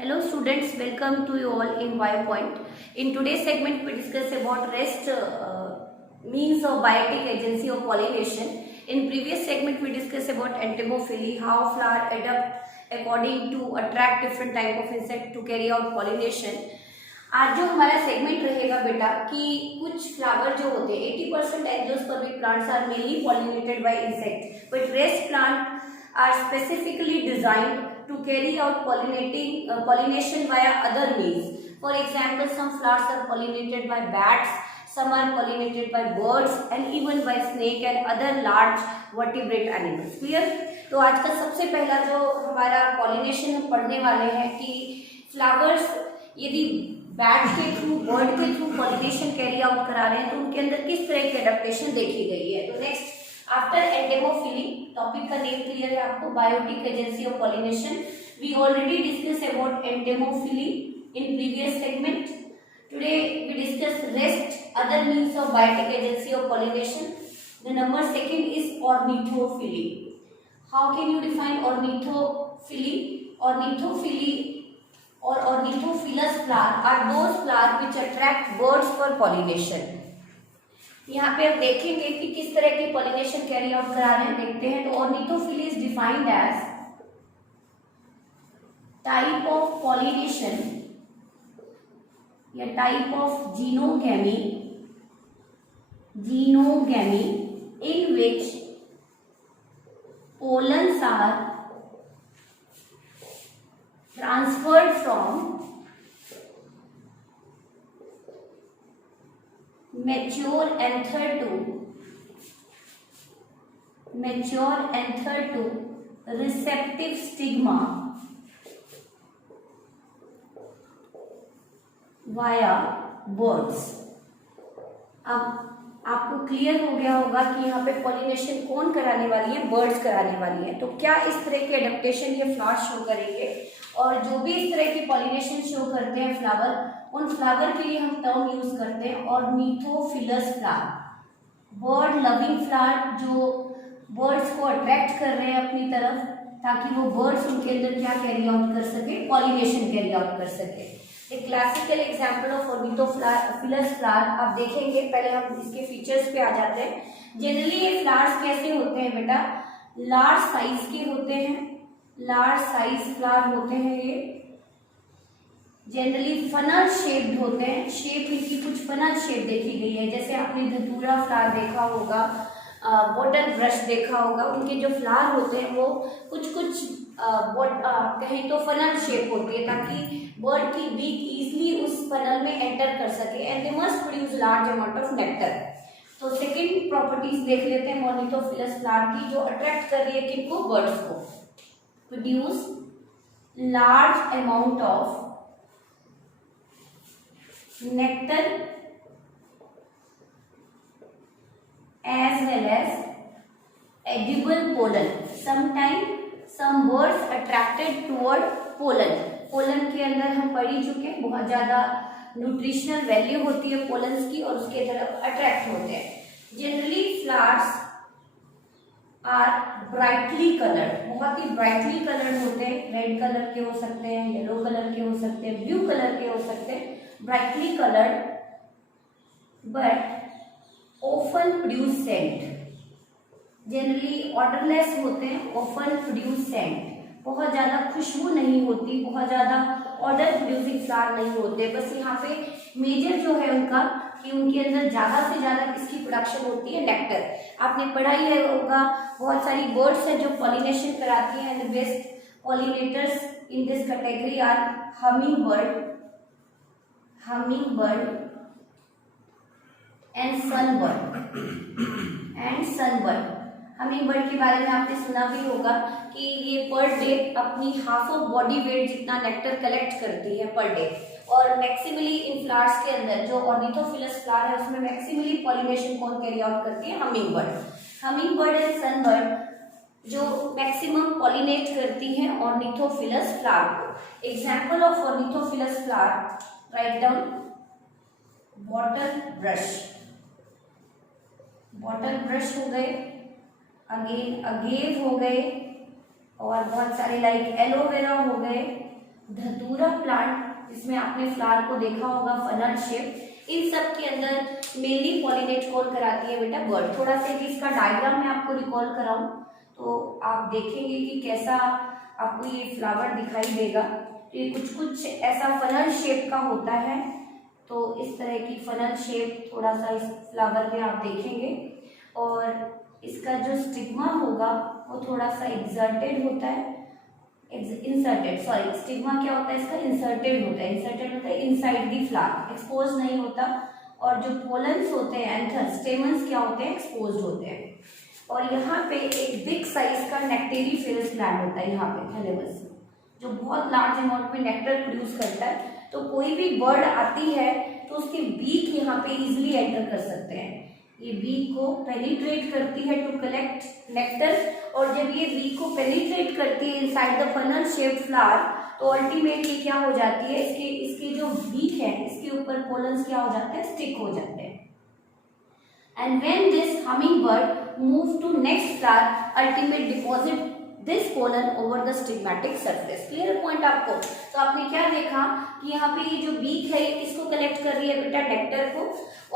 Hello students, welcome to you all in BioPoint. In today's segment, we discuss about rest means of biotic agency of pollination. In previous segment, we discussed about entomophily, how flower adapt according to attract different type of insect to carry out pollination. आज जो हमारा segment रहेगा बेटा कि कुछ flower जो होते हैं 80% angiospermic plants are mainly pollinated by insect but rest plant are specifically designed to carry out pollination via other means. For example, some flowers are pollinated by bats, some are pollinated by birds and even by snake and other large vertebrate animals. Clear? तो आज का सबसे पहला जो हमारा pollination हम पढ़ने वाले हैं कि flowers यदि बैट के थ्रू बर्ड के थ्रू pollination कैरी आउट करा रहे हैं तो उनके अंदर किस तरह की एडेप्टेशन देखी गई है. तो नेक्स्ट आफ्टर एंटेमोफिली, टॉपिक का नेम क्लियर है आपको, biotic agency of pollination. We already discuss about entomophily in previous segment. Today we discuss rest other means of biotic agency of pollination. The number second is ornithophily. How can you define ornithophily? Ornithophily और ornithophilous flower are those flower which attract birds for pollination. यहाँ पे आप देखेंगे कि किस तरह की pollination carry out करा रहे हैं, देखते हैं. तो ornithophily is defined as type of pollination या type of xenogamy in which pollens are transferred from mature anther to receptive stigma via birds. अब आपको क्लियर हो गया होगा कि यहाँ पे पॉलिनेशन कौन कराने वाली है? बर्ड्स कराने वाली है. तो क्या इस तरह की एडेप्टेशन ये फ्लावर शो करेंगे, और जो भी इस तरह की पॉलिनेशन शो करते हैं फ्लावर, उन फ्लावर के लिए हम टर्म यूज करते हैं ornithophilous flower. Bird loving flower जो बर्ड्स को अट्रैक्ट कर रहे हैं अपनी तरफ ताकि वो बर्ड्स उनके अंदर क्या कैरी आउट कर सके? पॉलिनेशन कैरी आउट कर सके. एक classical example of ornithophilous flower आप देखेंगे. पहले हम इसके फीचर्स पे आ जाते हैं. जनरली ये फ्लावर्स कैसे होते हैं बेटा? लार्ज साइज के होते हैं. लार्ज साइज फ्लावर होते हैं. ये जनरली फनल शेप्ड होते हैं. शेप इनकी कुछ फनल शेप देखी गई है. जैसे आपने धतूरा फ्लावर देखा होगा, बॉटल ब्रश देखा होगा. उनके जो फ्लावर होते हैं वो कुछ कहें तो फनल शेप होती है ताकि बर्ड की बीक इजीली उस फनल में एंटर कर सके and they must produce large amount of nectar. तो सेकेंड प्रॉपर्टीज देख लेते हैं ऑर्निथोफिलस फ्लावर की, जो अट्रैक्ट कर रही है किनको? बर्ड्स को. Produce large amount of nectar as well as edible pollen. Sometimes some birds attracted toward pollen. Pollen के अंदर हम पढ़ ही चुके हैं, बहुत ज्यादा न्यूट्रिशनल वैल्यू होती है पोलन्स की और उसके तरफ अट्रैक्ट होते हैं. Generally flowers are brightly coloured, बहुत ही ब्राइटली कलर्ड होते हैं. रेड कलर के हो सकते हैं, येलो कलर के हो सकते हैं, ब्लू कलर के हो सकते हैं. brightly colored but often produce scent. generally odorless होते हैं, often produce scent. बहुत ज्यादा खुशबू नहीं होती, बहुत ज्यादा ऑर्डर प्रोड्यूसिंग फ्लावर नहीं होते. बस यहाँ पे मेजर जो है उनका कि उनके अंदर ज्यादा से ज्यादा किसकी प्रोडक्शन होती है? नेक्टर. आपने पढ़ा ही होगा, बहुत सारी बर्ड्स हैं जो पॉलिनेशन कराती हैं. And best pollinators in this category are hummingbird and sunbird. Hummingbird के बारे में आपने सुना भी होगा कि ये पर डे अपनी हाफ ऑफ बॉडी वेट जितना नेक्टर कलेक्ट करती है पर डे. और मैक्सिमली इन फ्लावर्स के अंदर जो ऑर्निथोफिलस फ्लावर है उसमें मैक्सिमली पॉलिनेशन कौन कैरी आउट करती है? हमिंगबर्ड एंड सनबर्ड जो मैक्सिमम पॉलिनेट करती हैं ऑर्निथोफिलस फ्लावर को. Example of ornithophilous flower, right down. Bottle brush हो गए, अगेव हो गए, और बहुत सारे लाइक एलोवेरा हो गए, धतूरा प्लांट, जिसमें आपने फ्लावर को देखा होगा फनल शेप, इन सब के अंदर मेनली पॉलिनेट कौन कराती है बेटा? बर्ड। थोड़ा सा इसका डायग्राम मैं आपको रिकॉल कराऊं तो आप देखेंगे कि कैसा आपको ये फ्लावर दिखाई देगा। तो ये कुछ कुछ ऐसा फनल शेप का होता है, तो इस तरह की फनल शेप थोड़ा सा इस फ्लावर में आप देखेंगे। और इसका जो स्टिग्मा होगा वो थोड़ा सा एक्सर्टेड होता है, इंसर्टेड, सॉरी, स्टिग्मा क्या होता है इसका? इंसर्टेड होता है। इंसर्टेड होता है इनसाइड दी फ्लावर, एक्सपोज नहीं होता। और जो पोलन्स होते हैं, एंथर, स्टेमन्स क्या होते हैं? एक्सपोज्ड होते हैं। और यहाँ पे एक बिग साइज का नेक्टेरिफेरस ग्लैंड होता है यहाँ पे थैलेमस, जो बहुत लार्ज अमाउंट में नेक्टर प्रोड्यूस करता है। तो कोई भी बर्ड आती है तो उसके बीक यहाँ पे इजिली एंटर कर सकते हैं। ये बीक को पेनिट्रेट करती है टू कलेक्ट नेक्टर, और जब ये बीक को पेनिट्रेट करती है inside the funnel shaped flower, तो अल्टीमेटली क्या हो जाती है? इसके जो बीक है इसके ऊपर पोलन्स क्या हो जाते हैं? स्टिक हो जाते हैं। And when this humming bird move to next flower, ultimate deposit this pollen over the stigmatic surface. Clear point आपको? तो आपने क्या देखा कि यहाँ पे ये जो बीक है इसको कलेक्ट कर रही है बेटा नेक्टर को,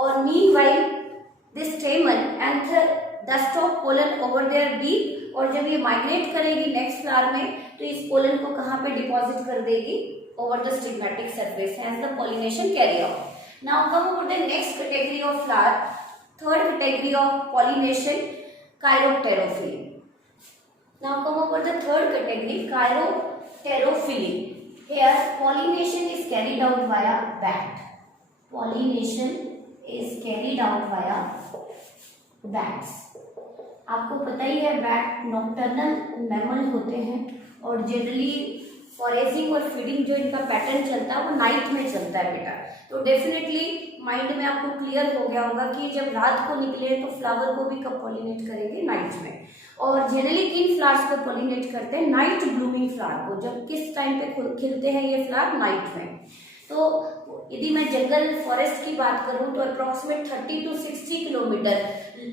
और meanwhile this stamen anther dust of pollen over their beak, और जब ये माइग्रेट करेगी नेक्स्ट फ्लावर में तो इस पोलन को कहाँ पे डिपॉजिट कर देगी? Over the stigmatic surface, hence the pollination carry out. Now come over the next category of flower, third category of pollination, chiropterophily. Now come over the third category, chiropterophily. Here pollination is carried out via bat. Pollination is carried out via bats. आपको पता ही है bat nocturnal mammal होते हैं, और generally foraging और feeding जो इनका pattern चलता है वो नाइट में चलता है बेटा। तो डेफिनेटली माइंड में आपको क्लियर हो गया होगा कि जब रात को निकले तो फ्लावर को भी कब पॉलिनेट करेंगे? नाइट में। और जनरली किन फ्लावर्स को पॉलिनेट करते हैं? नाइट ब्लूमिंग फ्लावर को। जब किस टाइम पे खिलते हैं ये फ्लावर? नाइट में। तो यदि मैं जंगल फॉरेस्ट की बात करूं तो अप्रोक्सीमेट 30 to 60 किलोमीटर,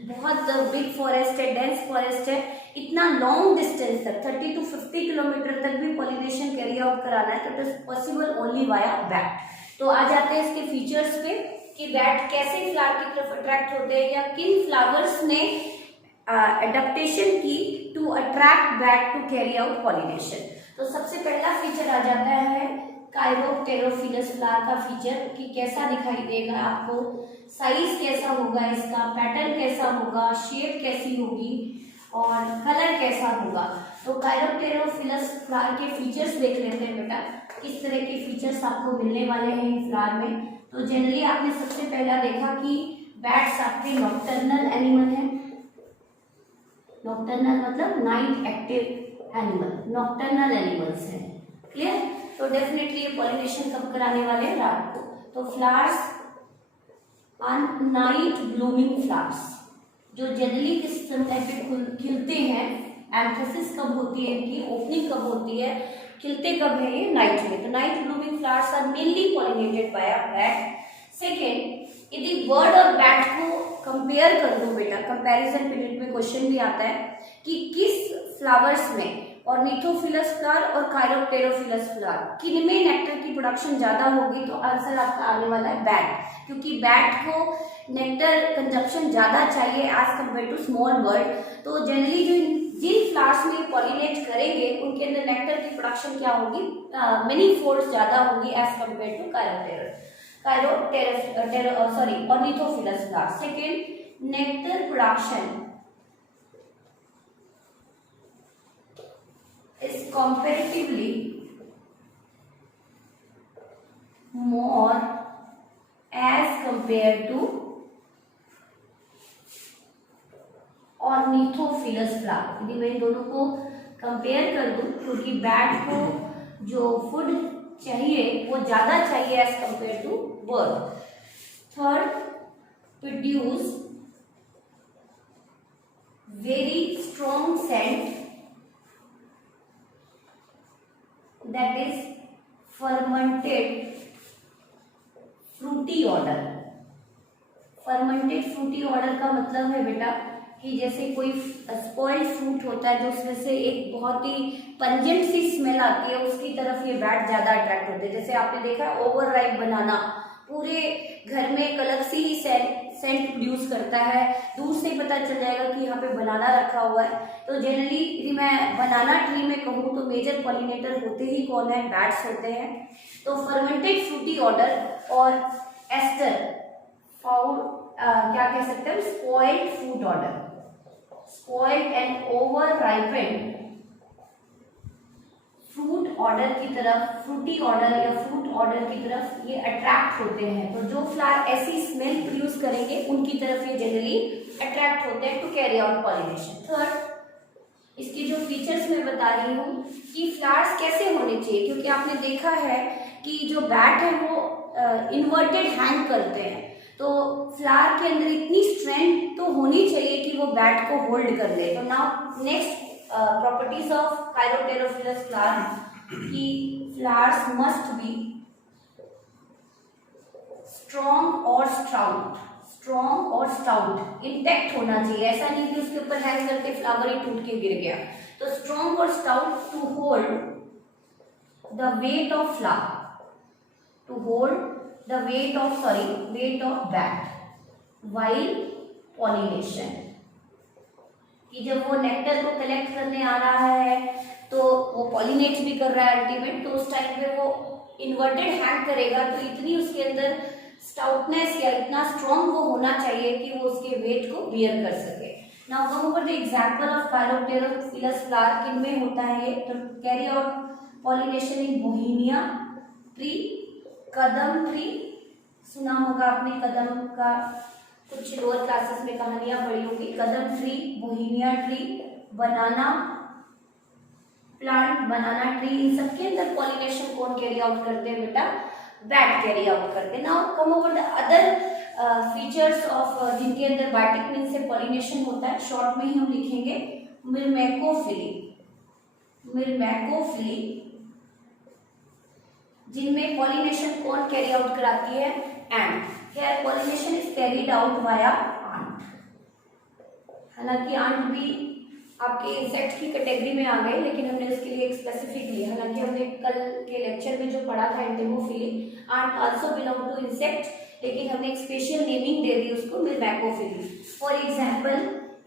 बहुत बिग फॉरेस्ट है, डेंस फॉरेस्ट है, इतना लॉन्ग डिस्टेंस तक 30 to 50 किलोमीटर तक भी पॉलिनेशन कैरी आउट कराना है तो it is possible only via bat. तो आ जाते हैं इसके फीचर्स पे कि बैट कैसे फ्लावर की तरफ अट्रैक्ट होते हैं, या किन फ्लावर्स ने एडेप्टेशन की to attract bat to carry out pollination. तो सबसे पहला फीचर आ जाता है काइरोप्टेरोफिलस फ्लावर का फीचर, कि कैसा दिखाई देगा आपको, साइज कैसा होगा इसका, पैटर्न कैसा होगा, शेप कैसी होगी और कलर कैसा होगा। तो काइरोप्टेरोफिलस फ्लावर के फीचर्स देख लेते हैं बेटा, किस तरह के फीचर्स आपको मिलने वाले हैं फ्लावर में। तो जनरली आपने सबसे पहला देखा कि बैट्स आपके नॉक्टर्नल एनिमल है। नॉक्टर्नल मतलब night active animal, nocturnal animals हैं। क्लियर? तो डेफिनेटली ये पॉलिनेशन कब कराने वाले हैं? रात को। तो flowers are night blooming flowers, जो जनरली किस समय पे खिलते हैं, एंथेसिस कब होती है इनकी, ओपनिंग कब होती है, खिलते कब है ये? नाइट में। तो night blooming flowers are mainly pollinated by a bat. Second, यदि बर्ड और बैट को कंपेयर कर दो बेटा, कंपैरिजन पीरियड में क्वेश्चन भी आता है कि किस फ्लावर्स में ऑर्निथोफिलस फ्लावर और काइरोप्टेरोफिलस फ्लावर किन में नेक्टर की प्रोडक्शन ज्यादा होगी, तो आंसर आपका आने वाला है बैट, क्योंकि बैट को नेक्टर कंजप्शन ज्यादा चाहिए as compare to small bird. तो जनरली जिन फ्लावर्स में पॉलिनेट करेंगे उनके अंदर नेक्टर की प्रोडक्शन क्या होगी? मेनी फोल्ड ज्यादा होगी as compare to ornithophilous flower. Second, nectar production is comparatively more as compared to ornithophilous flower. यदि मैं इन दोनों को कंपेयर कर दूं, क्योंकि बैट को जो फूड चाहिए वो ज्यादा चाहिए as compare to bird. Third, produce very strong scent that is fermented fruity odor। fermented fruity odor का मतलब है बेटा कि जैसे कोई स्पॉइल्ड फ्रूट होता है जो उसमें से एक बहुत ही पंजेंट सी स्मेल आती है, उसकी तरफ ये बैट ज्यादा अट्रैक्ट होते हैं। जैसे आपने देखा ओवर राइप बनाना पूरे घर में एक अलग सी ही सेंट प्रोड्यूस करता है, दूर से पता चल जाएगा कि यहाँ पे बनाना रखा हुआ है। तो जनरली यदि मैं बनाना ट्री में कहूँ तो मेजर पॉलिनेटर होते ही कौन है, बैट्स होते हैं। तो फर्मेंटेड फ्रूटी ऑर्डर और एस्टर फाउंड क्या कह सकते हैं, spoiled fruit order, spoiled and over ripened fruit order की तरफ, फ्रूटी ऑर्डर या फ्रूट ऑर्डर की तरफ ये अट्रैक्ट होते हैं। तो जो फ्लावर ऐसी स्मेल प्रोड्यूस करेंगे उनकी तरफ ये जनरली अट्रैक्ट होते हैं to carry out pollination. Third, इसकी जो फीचर्स मैं बता रही हूँ कि फ्लावर्स कैसे होने चाहिए, क्योंकि आपने देखा है कि जो बैट है वो इन्वर्टेड हैंग करते हैं। तो फ्लावर के अंदर इतनी स्ट्रेंथ तो होनी चाहिए कि वो बैट को होल्ड कर ले। तो now next properties of chiropterophilous flower कि फ्लावर्स मस्ट बी स्ट्रॉन्ग और स्टाउट, स्ट्रॉन्ग और स्टाउट, इंटैक्ट होना चाहिए। ऐसा नहीं कि उसके ऊपर हैंग करके फ्लावर ही टूट के गिर गया। तो स्ट्रॉन्ग और stout to hold the weight of flower, to hold the weight of bat while pollination, कि जब वो नेक्टर को कलेक्ट करने आ रहा है तो वो पॉलिनेट भी कर रहा है अल्टीमेट, तो उस टाइम पे वो इन्वर्टेड हैंग करेगा तो इतनी उसके अंदर स्टाउटनेस या इतना स्ट्रॉन्ग वो होना चाहिए कि वो उसके वेट को बियर कर सके। Now come over the example of chiropterophilous flower, किन में होता है ये, तो carry out pollination in Bauhinia tree, kadam tree, सुना होगा आपने कदम का, कुछ लोअर क्लासेस में कहानियां पढ़ी होगी। कदम ट्री, बोहीनिया ट्री, बनाना प्लांट, बनाना ट्री, इन सबके अंदर पॉलिनेशन कौन कैरी आउट करते हैं बेटा, बैट कैरी आउट करते हैं। Now come over the other features of जिनके अंदर बायोटिक मीन से पॉलिनेशन होता है, शॉर्ट में ही हम लिखेंगे मिर्मेकोफिली, मिर्मेकोफिली, जिनमें पॉलिनेशन कौन कैरी आउट कराती है, ant. Here pollination is carried out via ant. हालांकि आंट भी आपके इंसेक्ट की कैटेगरी में आ गए, लेकिन हमने उसके लिए एक स्पेसिफिक लिया। हालांकि हमने कल के लेक्चर में जो पढ़ा था entomophily, ant also belong to insect, लेकिन हमने एक स्पेशल नेमिंग दे दी उसको myrmecophily. For example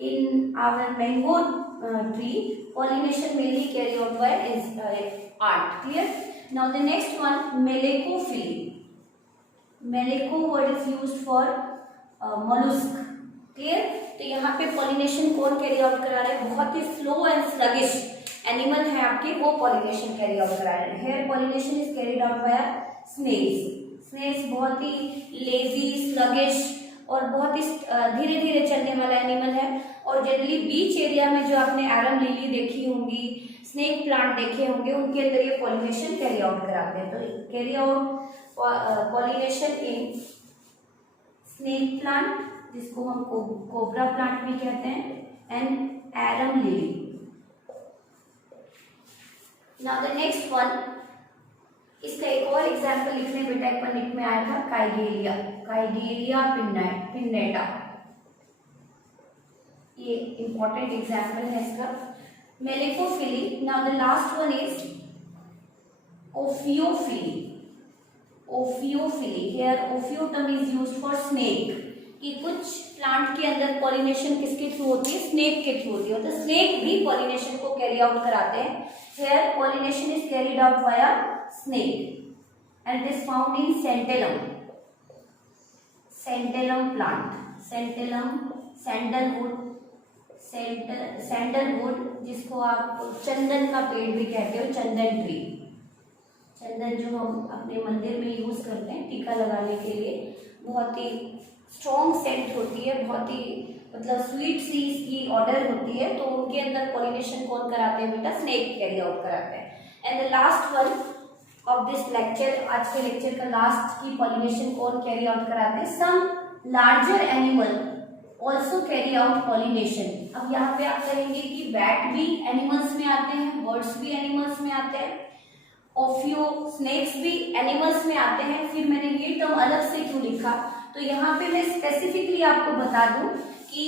in our mango tree pollination mainly carry out by ant. Clear? Now the next one, melecophily. Meleco word is used for mollusk. Clear? तो यहाँ पे pollination कौन कैरी आउट करा रहे हैं, बहुत ही स्लो एंड स्लगिश एनिमल है आपके, वो पॉलिनेशन कैरी आउट करा रहे हैं। Here pollination is carried out by snails. Snails बहुत ही लेजी, स्लगिश और बहुत ही धीरे धीरे चलने वाला एनिमल है। और जनरली बीच एरिया में जो आपने एरम लिली देखी होंगी, स्नेक प्लांट देखे होंगे, उनके अंदर ये पॉलिनेशन कैरी आउट कराते हैं। तो carry out pollination in snake plant, जिसको हम कोबरा प्लांट भी कहते हैं, and arum lily. Now the next one, इसका एक और एग्जाम्पल लिखने बेटा एक पन्निक में आया था, काइगेरिया, काइगेरिया पिन्नेटा, ये इंपॉर्टेंट एग्जाम्पल है इसका। Malacophily. Now the last one is ophiophily, ophiophily. Here ophio term is used for snake, कि कुछ प्लांट के अंदर पॉलिनेशन किसके थ्रू होती है, स्नेक के थ्रू होती है। तो स्नेक भी पॉलिनेशन को कैरी आउट कराते हैं। Here pollination is carried out via snake and it is found in Santalum, Santalum plant, Santalum, sandalwood, sandalwood, जिसको आप चंदन का पेड़ भी कहते हो, चंदन ट्री। चंदन जो हम अपने मंदिर में यूज करते हैं टीका लगाने के लिए, बहुत ही स्ट्रॉन्ग सेंट होती है, बहुत ही मतलब स्वीट सी इसकी ऑर्डर होती है। तो उनके अंदर पॉलिनेशन कौन कराते हैं बेटा, स्नेक कैरी आउट कराते हैं। And the last one of this lecture, आज के लेक्चर का लास्ट की पॉलिनेशन कौन कैरी आउट कराते हैं, some larger animal also carry out pollination. अब यहाँ पे आप कहेंगे कि बैट भी एनिमल्स में आते हैं, बर्ड्स भी एनिमल्स में आते हैं, ओफियो स्नेक्स भी एनिमल्स में आते हैं। फिर मैंने ये टर्म अलग से क्यों लिखा, तो यहाँ पे मैं स्पेसिफिकली आपको बता दूं कि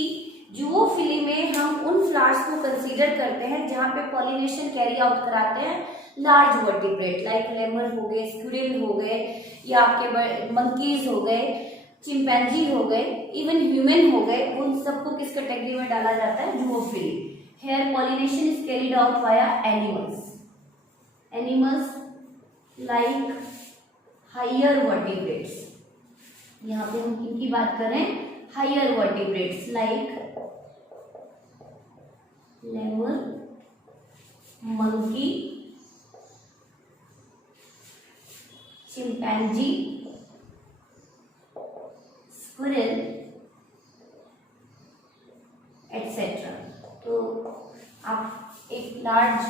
जूओफिली में हम उन फ्लावर्स को कंसीडर करते हैं जहाँ पे पॉलिनेशन कैरी आउट कराते हैं लार्ज वर्टिब्रेट, लाइक लेमर हो गए, स्क्विरल हो गए, या आपके मंकीज हो गए, चिंपैंजी हो गए, इवन ह्यूमन हो गए, उन सबको किस कैटेगरी में डाला जाता है? Zoophily. Here pollination is carried out via animals like higher vertebrates. यहाँ पे हम इनकी बात करें, higher vertebrates like lemur, monkey, chimpanzee, squirrel etcetera. तो आप एक लार्ज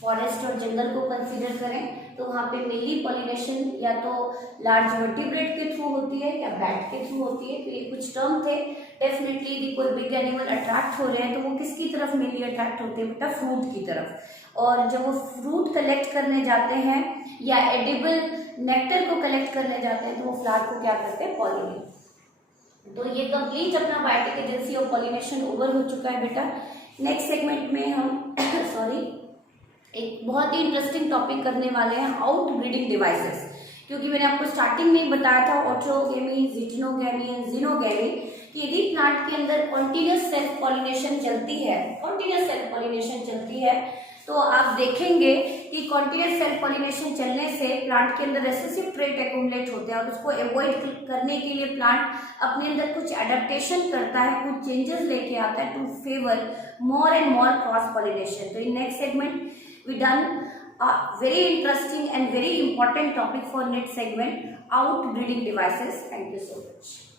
फॉरेस्ट और जंगल को कंसीडर करें तो वहाँ पे मेनली पॉलिनेशन या तो लार्ज वर्टिब्रेट के थ्रू होती है या बैट के थ्रू होती है। तो ये कुछ टर्म थे। डेफिनेटली यदि कोई बिग एनिमल अट्रैक्ट हो रहे हैं तो वो किसकी तरफ मेनली अट्रैक्ट होते हैं? बेटा फ्रूट की तरफ। और जब वो फ्रूट कलेक्ट करने जाते हैं या एडिबल नेक्टर को कलेक्ट करने जाते हैं तो वो फ्लावर को क्या करते हैं? पॉलिनेट। तो ये कंप्लीट अपना बायोटिक एजेंसी और पॉलिनेशन ओवर हो चुका है बेटा। नेक्स्ट सेगमेंट में हम एक बहुत ही इंटरेस्टिंग टॉपिक करने वाले हैं, आउट ब्रीडिंग डिवाइसेस। क्योंकि मैंने आपको स्टार्टिंग में बताया था ऑटोगेमी, जिटनोगेमी एंड जिनोगेमी कि यदि प्लांट के अंदर कॉन्टिन्यूस सेल्फ पॉलिनेशन चलती है तो आप देखेंगे कि कॉन्टिन्यूस सेल्फ पॉलिनेशन चलने से प्लांट के अंदर रेसेसिव ट्रेट एक्यूमुलेट होते हैं और उसको अवॉइड करने के लिए प्लांट अपने अंदर कुछ एडेप्टेशन करता है, कुछ चेंजेस लेके आता है to favour more and more cross pollination. तो in next segment we done a very interesting and very important topic for next segment, outbreeding devices. Thank you so much.